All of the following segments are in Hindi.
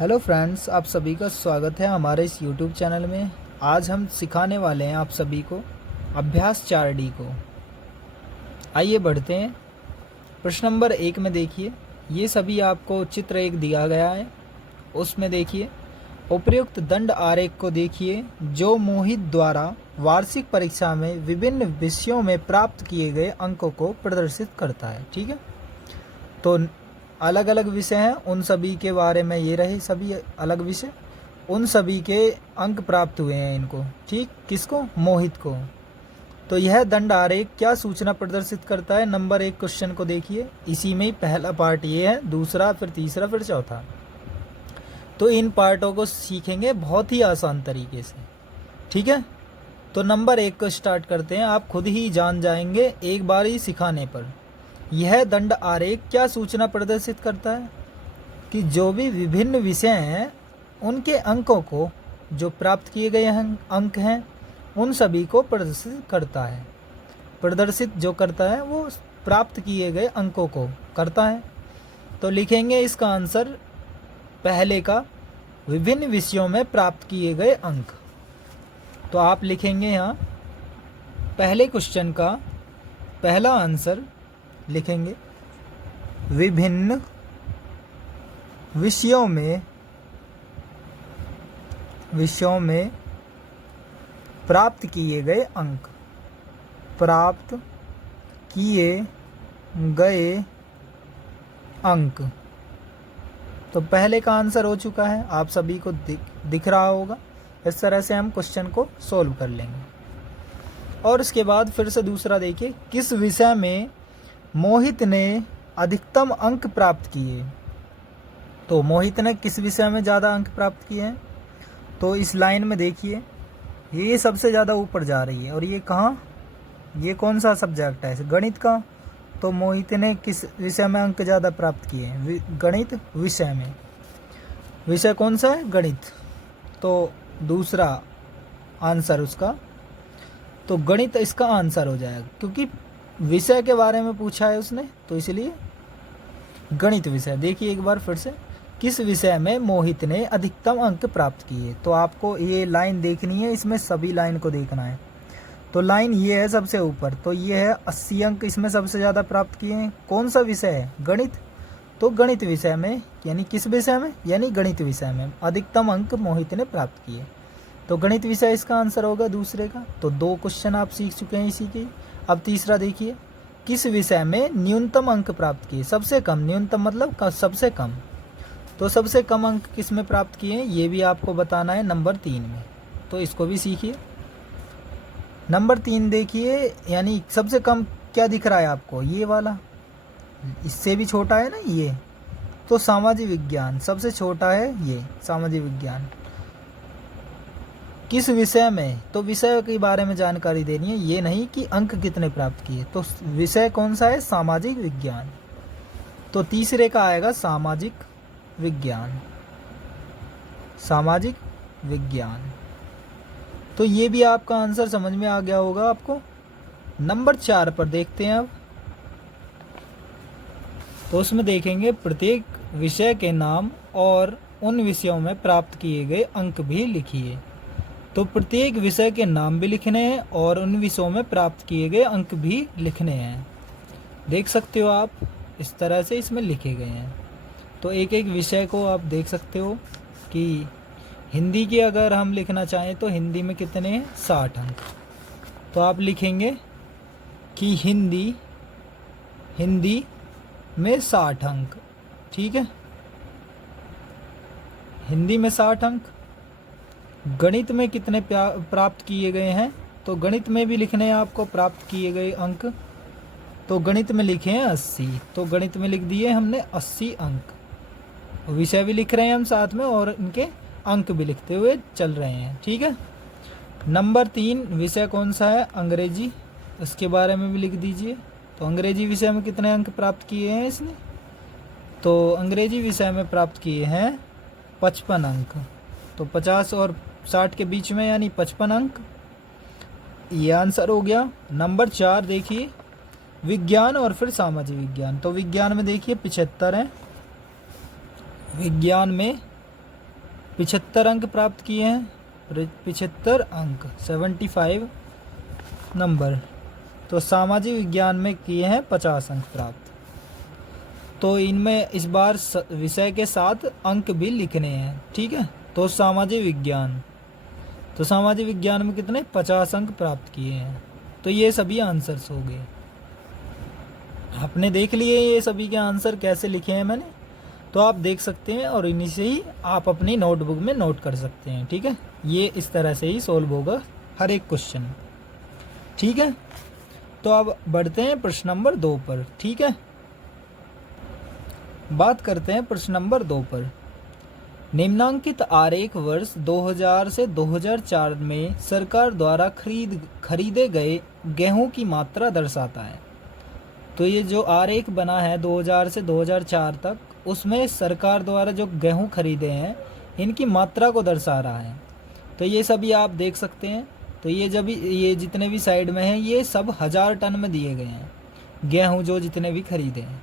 हेलो फ्रेंड्स, आप सभी का स्वागत है हमारे इस यूट्यूब चैनल में। आज हम सिखाने वाले हैं आप सभी को अभ्यास 4D को। आइए बढ़ते हैं। प्रश्न नंबर 1 में देखिए, ये सभी आपको चित्र एक दिया गया है। उसमें देखिए, उपयुक्त दंड आरेख को देखिए जो मोहित द्वारा वार्षिक परीक्षा में विभिन्न विषयों में प्राप्त किए गए अंकों को प्रदर्शित करता है। ठीक है, तो अलग अलग विषय हैं, उन सभी के बारे में ये रहे सभी अलग विषय, उन सभी के अंक प्राप्त हुए हैं इनको। ठीक, किसको? मोहित को। तो यह दंड आरेख क्या सूचना प्रदर्शित करता है? नंबर 1 क्वेश्चन को देखिए, इसी में ही पहला पार्ट ये है, दूसरा फिर तीसरा फिर चौथा। तो इन पार्टों को सीखेंगे बहुत ही आसान तरीके से। ठीक है, तो नंबर 1 को स्टार्ट करते हैं। आप खुद ही जान जाएंगे एक बार ही सिखाने पर। यह दंड आरेख क्या सूचना प्रदर्शित करता है कि जो भी विभिन्न विषय हैं उनके अंकों को, जो प्राप्त किए गए अंक हैं, उन सभी को प्रदर्शित करता है। प्रदर्शित जो करता है वो प्राप्त किए गए अंकों को करता है। तो लिखेंगे इसका आंसर पहले का, विभिन्न विषयों में प्राप्त किए गए अंक। तो आप लिखेंगे यहाँ पहले क्वेश्चन का पहला आंसर लिखेंगे, विभिन्न विषयों में प्राप्त किए गए अंक। प्राप्त किए गए अंक। तो पहले का आंसर हो चुका है, आप सभी को दिख रहा होगा। इस तरह से हम क्वेश्चन को सोल्व कर लेंगे। और इसके बाद फिर से दूसरा देखिए, किस विषय में मोहित ने अधिकतम अंक प्राप्त किए? तो मोहित ने किस विषय में ज़्यादा अंक प्राप्त किए हैं? तो इस लाइन में देखिए, ये सबसे ज़्यादा ऊपर जा रही है। और ये कहाँ, ये कौन सा सब्जेक्ट है? गणित का। तो मोहित ने किस विषय में अंक ज़्यादा प्राप्त किए हैं? गणित विषय में। विषय कौन सा है? गणित। तो दूसरा आंसर उसका, तो गणित इसका आंसर हो जाएगा, क्योंकि विषय के बारे में पूछा है उसने, तो इसलिए गणित विषय। देखिए एक बार फिर से, किस विषय में मोहित ने अधिकतम अंक प्राप्त किए? तो आपको ये लाइन देखनी है, इसमें सभी लाइन को देखना है। तो लाइन ये है सबसे ऊपर, तो ये है 80 अंक इसमें सबसे ज़्यादा प्राप्त किए हैं। कौन सा विषय है? गणित। तो गणित विषय में, यानी किस विषय में? यानी गणित विषय में अधिकतम अंक मोहित ने प्राप्त किए। तो गणित विषय इसका आंसर होगा दूसरे का। तो 2 क्वेश्चन आप सीख चुके हैं इसी के। अब तीसरा देखिए, किस विषय में न्यूनतम अंक प्राप्त किए? सबसे कम। न्यूनतम मतलब सबसे कम। तो सबसे कम अंक किस में प्राप्त किए हैं, ये भी आपको बताना है नंबर 3 में। तो इसको भी सीखिए। नंबर 3 देखिए, यानी सबसे कम क्या दिख रहा है आपको? ये वाला, इससे भी छोटा है ना ये। तो सामाजिक विज्ञान सबसे छोटा है, ये सामाजिक विज्ञान। किस विषय में? तो विषय के बारे में जानकारी देनी है, ये नहीं कि अंक कितने प्राप्त किए। तो विषय कौन सा है? सामाजिक विज्ञान। तो तीसरे का आएगा सामाजिक विज्ञान। सामाजिक विज्ञान। तो ये भी आपका आंसर समझ में आ गया होगा आपको। नंबर 4 पर देखते हैं अब। तो उसमें देखेंगे, प्रत्येक विषय के नाम और उन विषयों में प्राप्त किए गए अंक भी लिखिए। तो प्रत्येक विषय के नाम भी लिखने हैं और उन विषयों में प्राप्त किए गए अंक भी लिखने हैं। देख सकते हो आप, इस तरह से इसमें लिखे गए हैं। तो एक एक विषय को आप देख सकते हो कि हिंदी की अगर हम लिखना चाहें तो हिंदी में कितने हैं? 60 अंक। तो आप लिखेंगे कि हिंदी में 60 अंक। ठीक है, हिंदी में 60 अंक। गणित में कितने प्राप्त किए गए हैं? तो गणित में भी लिखने हैं आपको प्राप्त किए गए अंक। तो गणित में लिखे हैं 80। तो गणित में लिख दिए हमने 80 अंक। विषय भी लिख रहे हैं हम साथ में और इनके अंक भी लिखते हुए चल रहे हैं। ठीक है। नंबर 3 विषय कौन सा है? अंग्रेजी। इसके बारे में भी लिख दीजिए। तो अंग्रेजी विषय में कितने अंक प्राप्त किए हैं इसने? तो अंग्रेजी विषय में प्राप्त किए हैं 55 अंक। तो 50 और 60 के बीच में, यानी 55 अंक। ये आंसर हो गया। नंबर 4 देखिए, विज्ञान और फिर सामाजिक विज्ञान। तो विज्ञान में देखिए 75 हैं, विज्ञान में 75 अंक प्राप्त किए हैं, 75 अंक 75 नंबर। तो सामाजिक विज्ञान में किए हैं 50 अंक प्राप्त। तो इनमें इस बार विषय के साथ अंक भी लिखने हैं, ठीक है। तो सामाजिक विज्ञान में कितने 50 अंक प्राप्त किए हैं। तो ये सभी आंसर्स हो गए, आपने देख लिए ये सभी के आंसर कैसे लिखे हैं मैंने। तो आप देख सकते हैं और इन्हीं से ही आप अपनी नोटबुक में नोट कर सकते हैं, ठीक है। ये इस तरह से ही सोल्व होगा हर एक क्वेश्चन, ठीक है। तो अब बढ़ते हैं प्रश्न नंबर 2 पर, ठीक है। बात करते हैं प्रश्न नंबर 2 पर। निम्नांकित आरेख वर्ष 2000 से 2004 में सरकार द्वारा खरीदे गए गेहूं की मात्रा दर्शाता है। तो ये जो आरेख बना है 2000 से 2004 तक, उसमें सरकार द्वारा जो गेहूं खरीदे हैं इनकी मात्रा को दर्शा रहा है। तो ये सभी आप देख सकते हैं। तो ये जितने भी साइड में हैं ये सब 1000 टन में दिए गए हैं गेहूं, जो जितने भी खरीदे हैं।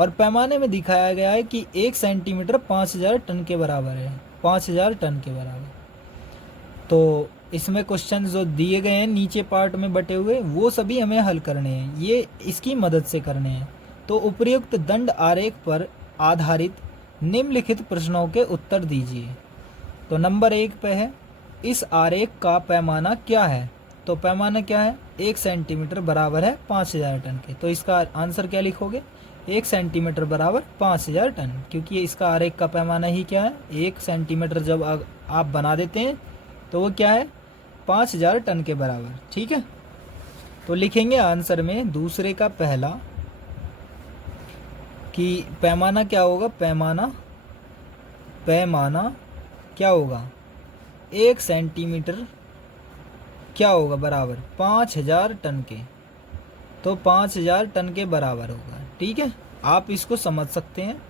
और पैमाने में दिखाया गया है कि 1 सेंटीमीटर 5000 टन के बराबर है, 5000 टन के बराबर। तो इसमें क्वेश्चन जो दिए गए हैं नीचे पार्ट में बटे हुए, वो सभी हमें हल करने हैं, ये इसकी मदद से करने हैं। तो उपयुक्त दंड आरेख पर आधारित निम्नलिखित प्रश्नों के उत्तर दीजिए। तो नंबर 1 पे है, इस आरेख का पैमाना क्या है। तो पैमाना क्या है, 1 सेंटीमीटर बराबर है 5000 टन के। तो इसका आंसर क्या लिखोगे, 1 सेंटीमीटर बराबर 5000 टन, क्योंकि इसका आरेख का पैमाना ही क्या है, 1 सेंटीमीटर जब आप बना देते हैं तो वो क्या है 5000 टन के बराबर, ठीक है। तो लिखेंगे आंसर में दूसरे का पहला कि पैमाना क्या होगा, पैमाना क्या होगा, 1 सेंटीमीटर क्या होगा बराबर 5000 टन के। तो 5000 टन के बराबर होगा, ठीक है। आप इसको समझ सकते हैं।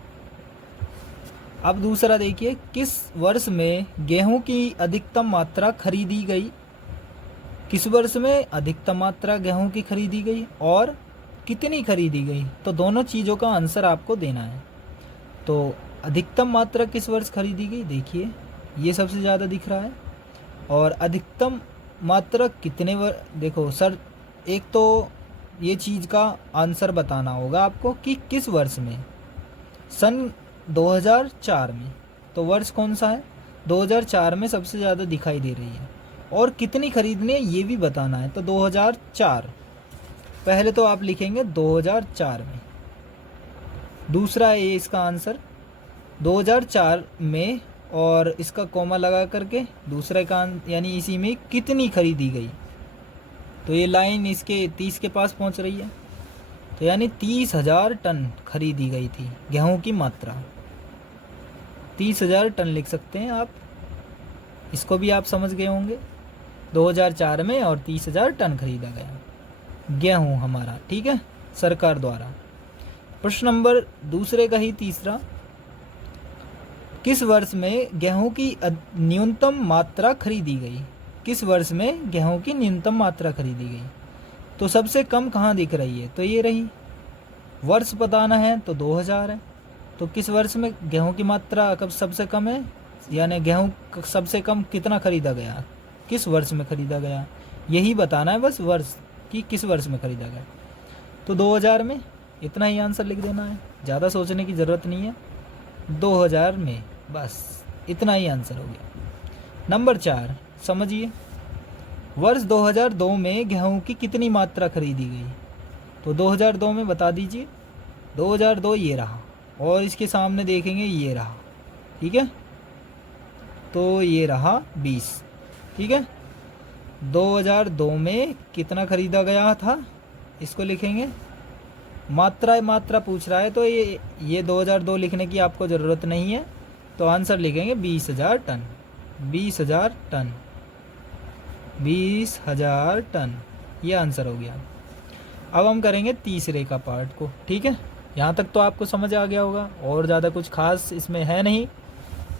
अब दूसरा देखिए, किस वर्ष में गेहूं की अधिकतम मात्रा खरीदी गई। किस वर्ष में अधिकतम मात्रा गेहूं की खरीदी गई और कितनी खरीदी गई। तो दोनों चीज़ों का आंसर आपको देना है। तो अधिकतम मात्रा किस वर्ष खरीदी गई, देखिए ये सबसे ज़्यादा दिख रहा है। और अधिकतम मात्रा कितने देखो सर, एक तो ये चीज़ का आंसर बताना होगा आपको कि किस वर्ष में, सन 2004 में। तो वर्ष कौन सा है, 2004 में सबसे ज़्यादा दिखाई दे रही है। और कितनी खरीदनी है ये भी बताना है। तो 2004 पहले तो आप लिखेंगे 2004 में। दूसरा है ये इसका आंसर 2004 में, और इसका कॉमा लगा करके दूसरे का यानी इसी में कितनी खरीदी गई। तो ये लाइन इसके 30 के पास पहुंच रही है। तो यानी 30,000 टन खरीदी गई थी गेहूं की मात्रा। 30,000 टन लिख सकते हैं आप, इसको भी आप समझ गए होंगे। 2004 में और 30,000 टन खरीदा गया गेहूं हमारा, ठीक है, सरकार द्वारा। प्रश्न नंबर दूसरे का ही तीसरा, किस वर्ष में गेहूं की न्यूनतम मात्रा खरीदी गई। किस वर्ष में गेहूं की न्यूनतम मात्रा खरीदी गई। तो सबसे कम कहाँ दिख रही है, तो ये रही। वर्ष बताना है तो 2000 है। तो किस वर्ष में गेहूं की मात्रा कब सबसे कम है, यानी गेहूं सबसे कम कितना खरीदा गया, किस वर्ष में खरीदा गया, यही बताना है बस, वर्ष कि किस वर्ष में खरीदा गया। तो 2000 में, इतना ही आंसर लिख देना है, ज़्यादा सोचने की ज़रूरत नहीं है। 2000 में, बस इतना ही आंसर हो गया। नंबर 4 समझिए, वर्ष 2002 में गेहूं की कितनी मात्रा खरीदी गई। तो 2002 में बता दीजिए। 2002 ये रहा, और इसके सामने देखेंगे ये रहा, ठीक है। तो ये रहा 20, ठीक है। 2002 में कितना खरीदा गया था, इसको लिखेंगे। मात्रा पूछ रहा है तो ये 2002 लिखने की आपको ज़रूरत नहीं है। तो आंसर लिखेंगे 20,000 टन, 20,000 टन, 20,000 टन, ये आंसर हो गया। अब हम करेंगे तीसरे का पार्ट को, ठीक है। यहाँ तक तो आपको समझ आ गया होगा, और ज़्यादा कुछ खास इसमें है नहीं।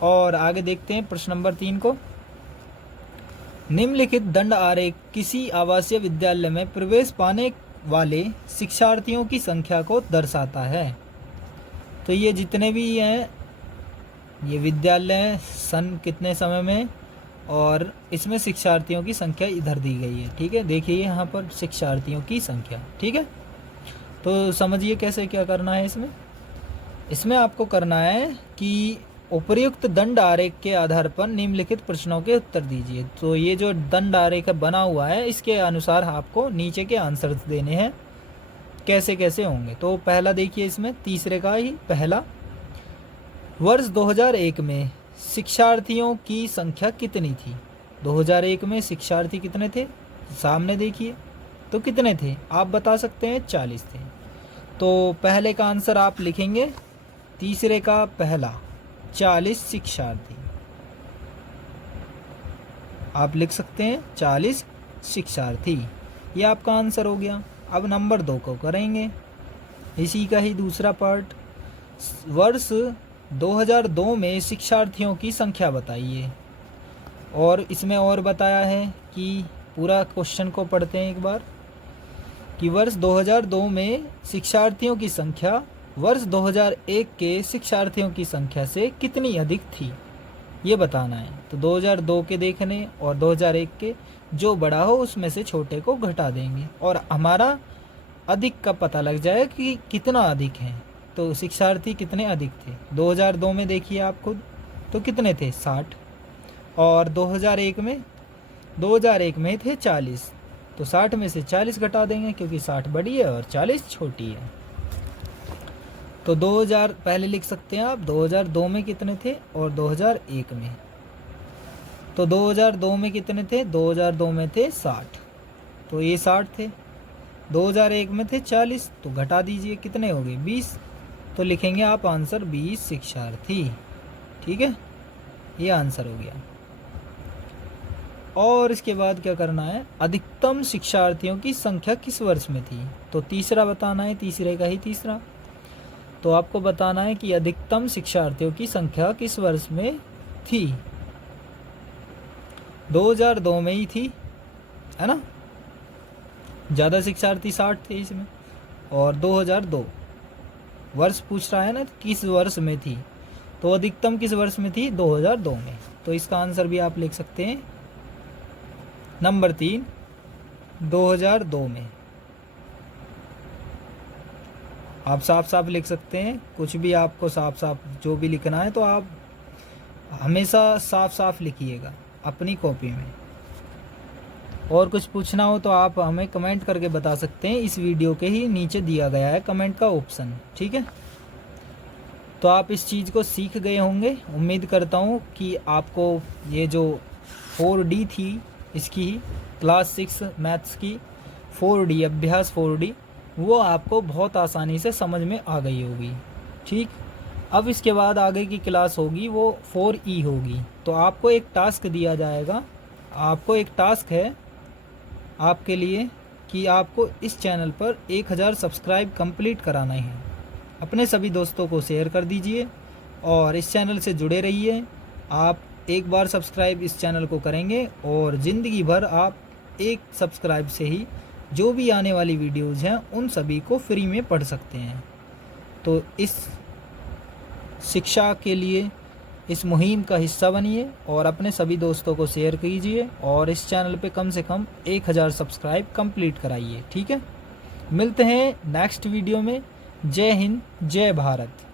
और आगे देखते हैं प्रश्न नंबर 3 को। निम्नलिखित दंड आरेख किसी आवासीय विद्यालय में प्रवेश पाने वाले शिक्षार्थियों की संख्या को दर्शाता है। तो ये जितने भी हैं ये विद्यालय सन कितने समय में, और इसमें शिक्षार्थियों की संख्या इधर दी गई है। ठीक है, देखिए यहाँ पर शिक्षार्थियों की संख्या। ठीक है, तो समझिए कैसे क्या करना है। इसमें आपको करना है कि उपर्युक्त दंड आरेख के आधार पर निम्नलिखित प्रश्नों के उत्तर दीजिए। तो ये जो दंड आरेख बना हुआ है इसके अनुसार आपको नीचे के आंसर्स देने हैं, कैसे कैसे होंगे। तो पहला देखिए, इसमें तीसरे का ही पहला, वर्ष 2001 में शिक्षार्थियों की संख्या कितनी थी। 2001 में शिक्षार्थी कितने थे, सामने देखिए, तो कितने थे आप बता सकते हैं, 40 थे। तो पहले का आंसर आप लिखेंगे, तीसरे का पहला 40 शिक्षार्थी आप लिख सकते हैं, 40 शिक्षार्थी, ये आपका आंसर हो गया। अब नंबर 2 को करेंगे, इसी का ही दूसरा पार्ट, वर्ष 2002 में शिक्षार्थियों की संख्या बताइए। और इसमें और बताया है कि पूरा क्वेश्चन को पढ़ते हैं एक बार, कि वर्ष 2002 में शिक्षार्थियों की संख्या वर्ष 2001 के शिक्षार्थियों की संख्या से कितनी अधिक थी, ये बताना है। तो 2002 के देखने और 2001 के, जो बड़ा हो उसमें से छोटे को घटा देंगे और हमारा अधिक का पता लग जाए कि कितना अधिक है। तो शिक्षार्थी कितने अधिक थे 2002 में, देखिए आप खुद, तो कितने थे 60, और 2001 में थे 40। तो 60 में से 40 घटा देंगे क्योंकि 60 बड़ी है और 40 छोटी है। तो 2000 पहले लिख सकते हैं आप, 2002 में कितने थे और 2001 में। तो 2002 में कितने थे, 2002 में थे 60, तो ये 60 थे। 2001 में थे 40, तो घटा दीजिए, कितने हो गए 20। तो लिखेंगे आप आंसर 20 शिक्षार्थी। ठीक है, ये आंसर हो गया। और इसके बाद क्या करना है, अधिकतम शिक्षार्थियों की संख्या किस वर्ष में थी। तो तीसरा बताना है, तीसरे का ही तीसरा। तो आपको बताना है कि अधिकतम शिक्षार्थियों की संख्या किस वर्ष में थी। 2002 में ही थी, है ना, ज़्यादा शिक्षार्थी 60 थे इसमें, और 2002 वर्ष पूछ रहा है ना, किस वर्ष में थी, तो अधिकतम किस वर्ष में थी, 2002 में। तो इसका आंसर भी आप लिख सकते हैं, नंबर 3, 2002 में। आप साफ साफ लिख सकते हैं, कुछ भी आपको साफ साफ जो भी लिखना है तो आप हमेशा साफ साफ लिखिएगा अपनी कॉपी में। और कुछ पूछना हो तो आप हमें कमेंट करके बता सकते हैं, इस वीडियो के ही नीचे दिया गया है कमेंट का ऑप्शन। ठीक है, तो आप इस चीज़ को सीख गए होंगे। उम्मीद करता हूँ कि आपको ये जो 4D थी, इसकी क्लास 6 मैथ्स की 4D अभ्यास 4D, वो आपको बहुत आसानी से समझ में आ गई होगी। ठीक, अब इसके बाद आगे की क्लास होगी वो 4E होगी। तो आपको एक टास्क दिया जाएगा, आपको एक टास्क है आपके लिए कि आपको इस चैनल पर 1000 सब्सक्राइब कंप्लीट कराना है। अपने सभी दोस्तों को शेयर कर दीजिए और इस चैनल से जुड़े रहिए। आप एक बार सब्सक्राइब इस चैनल को करेंगे और ज़िंदगी भर आप एक सब्सक्राइब से ही जो भी आने वाली वीडियोज़ हैं उन सभी को फ्री में पढ़ सकते हैं। तो इस शिक्षा के लिए इस मुहिम का हिस्सा बनिए और अपने सभी दोस्तों को शेयर कीजिए और इस चैनल पे कम से कम 1000 सब्सक्राइब कंप्लीट कराइए। ठीक है, मिलते हैं नेक्स्ट वीडियो में। जय हिंद, जय भारत।